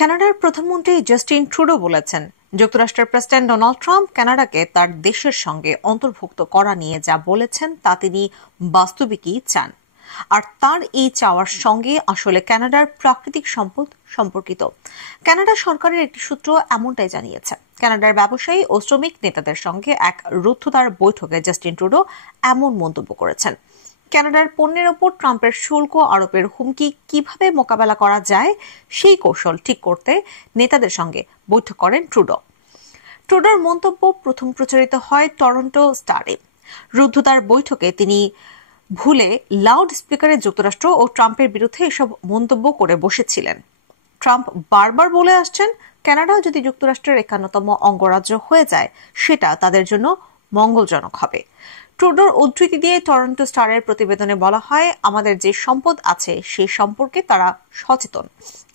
কানাডার প্রধানমন্ত্রী Justin Trudeau বলেছেন, যুক্তরাষ্ট্রের প্রেসিডেন্ট ডোনাল্ড ট্রাম্প কানাডাকে তার দেশের সঙ্গে অন্তর্ভুক্ত করা নিয়ে যা বলেছেন তা তিনি বাস্তবিকই চান। আর তার এই চাওয়ার সঙ্গে আসলে কানাডার প্রাকৃতিক সম্পদ সম্পর্কিত। কানাডা সরকারের একটি সূত্র এমনটাই জানিয়েছে। কানাডার ব্যবসায়ী ও শ্রমিক নেতাদের সঙ্গে এক রুদ্ধদ্বার বৈঠকে জাস্টিন ট্রুডো এমন মন্তব্য করেছেন। কানাডার পণ্যের ওপর ট্রাম্পের শুল্ক আরোপের হুমকি কিভাবে মোকাবেলা করা যায় সেই কৌশল ঠিক করতে নেতাদের সঙ্গে বৈঠক করেন ট্রুডো। ট্রুডোর মন্তব্য প্রথম প্রচারিত হয় টরন্টো স্টারে। রুদ্ধদ্বার বৈঠকে তিনি ভুলে লাউড স্পিকারে যুক্তরাষ্ট্র ও ট্রাম্পের বিরুদ্ধে এসব মন্তব্য করে বসেছিলেন। ট্রাম্প বারবার বলে আসছেন, কানাডা যদি যুক্তরাষ্ট্রের 51তম অঙ্গরাজ্য হয়ে যায় সেটা তাদের জন্য মঙ্গলজনক হবে। ট্রুডোর উদ্ধৃতি দিয়ে টরন্টো স্টারের প্রতিবেদনে বলা হয়, আমাদের যে সম্পদ আছে সেই সম্পর্কে তারা সচেতন।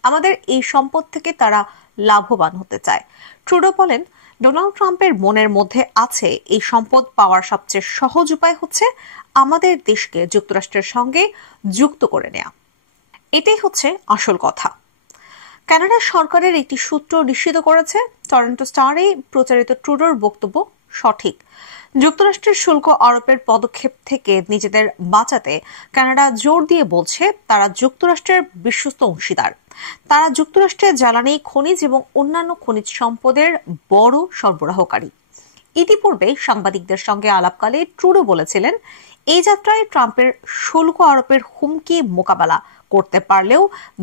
আমাদের এই সম্পদ থেকে তারা লাভবান হতে চায়। ট্রুডো বলেন, ডোনাল্ড ট্রাম্পের মনের মধ্যে আছে এই সম্পদ পাওয়ার সবচেয়ে সহজ উপায় হচ্ছে আমাদের দেশকে যুক্তরাষ্ট্রের সঙ্গে যুক্ত করে নেওয়া। এটাই হচ্ছে আসল কথা। কানাডা সরকারের একটি সূত্র নিশ্চিত করেছে, টরন্টো স্টারে প্রচারিত ট্রুডোর বক্তব্য সঠিক। যুক্তরাষ্ট্রের শুল্ক আরোপের পদক্ষেপ থেকে নিজেদের বাঁচাতে কানাডা জোর দিয়ে বলছে তারা যুক্তরাষ্ট্রের বিশ্বস্ত অংশীদার। তারা যুক্তরাষ্ট্রের জ্বালানি, খনিজ এবং অন্যান্য খনিজ সম্পদের বড় সরবরাহকারী। ইতিপূর্বে সাংবাদিকদের সঙ্গে আলাপকালে ট্রুডো বলেছিলেন, এই যাত্রায় ট্রাম্পের শুল্ক আরোপের হুমকি মোকাবেলা করতে পারলেও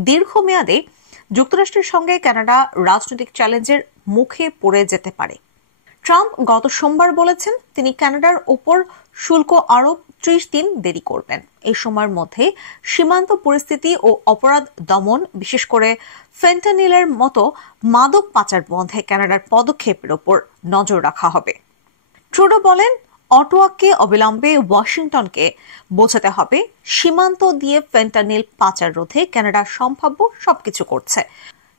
দীর্ঘমেয়াদে যুক্তরাষ্ট্রের সঙ্গে কানাডা রাজনৈতিক চ্যালেঞ্জের মুখে পড়ে যেতে পারে। ট্রাম্প গত সোমবার বলেছেন তিনি কানাডার ওপর শুল্ক আরোপ 30 দিন দেরি করবেন। এই সময়ের মধ্যে সীমান্ত পরিস্থিতি ও অপরাধ দমন, বিশেষ করে ফেন্টানিলের মতো মাদক পাচার বন্ধে কানাডার পদক্ষেপের ওপর নজর রাখা হবে। ট্রুডো বলেন, অটোয়াকে অবিলম্বে ওয়াশিংটনকে বোঝাতে হবে সীমান্ত দিয়ে ফেন্টানিল পাচার রোধে কানাডা সম্ভাব্য সবকিছু করছে।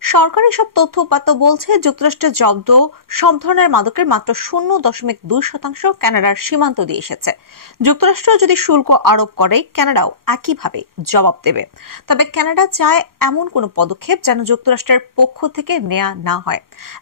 সরকারি সব তথ্য উপাত্ত বলছে যুক্তরাষ্ট্রের জব্দ সব ধরনের মাদকের মাত্র 0.2% কানাডার সীমান্ত দিয়ে এসেছে। যুক্তরাষ্ট্র যদি শুল্ক আরোপ করে কানাডাও একইভাবে জবাব দেবে। তবে কানাডা চায় এমন কোনো পদক্ষেপ যেন যুক্তরাষ্ট্রের পক্ষ থেকে নেওয়া না হয়।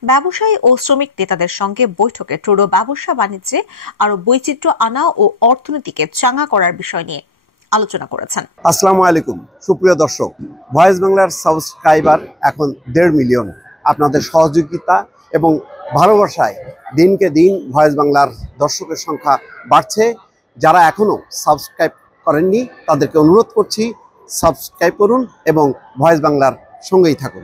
ব্যবসায়ী ও শ্রমিক নেতাদের সঙ্গে বৈঠকে ট্রুডো ব্যবসা বাণিজ্যে আরো বৈচিত্র্য আনা ও অর্থনীতিকে চাঙ্গা করার বিষয় নিয়ে আলোচনা করেছেন। আসসালামু আলাইকুম সুপ্রিয় দর্শক, ভয়েস বাংলার সাবস্ক্রাইবার এখন 1.5 মিলিয়ন। আপনাদের সহযোগিতা এবং ভালোবাসায় দিনকে দিন ভয়েস বাংলার দর্শকের সংখ্যা বাড়ছে। যারা এখনো সাবস্ক্রাইব করেননি তাদেরকে অনুরোধ করছি, সাবস্ক্রাইব করুন এবং ভয়েস বাংলার সঙ্গেই থাকুন।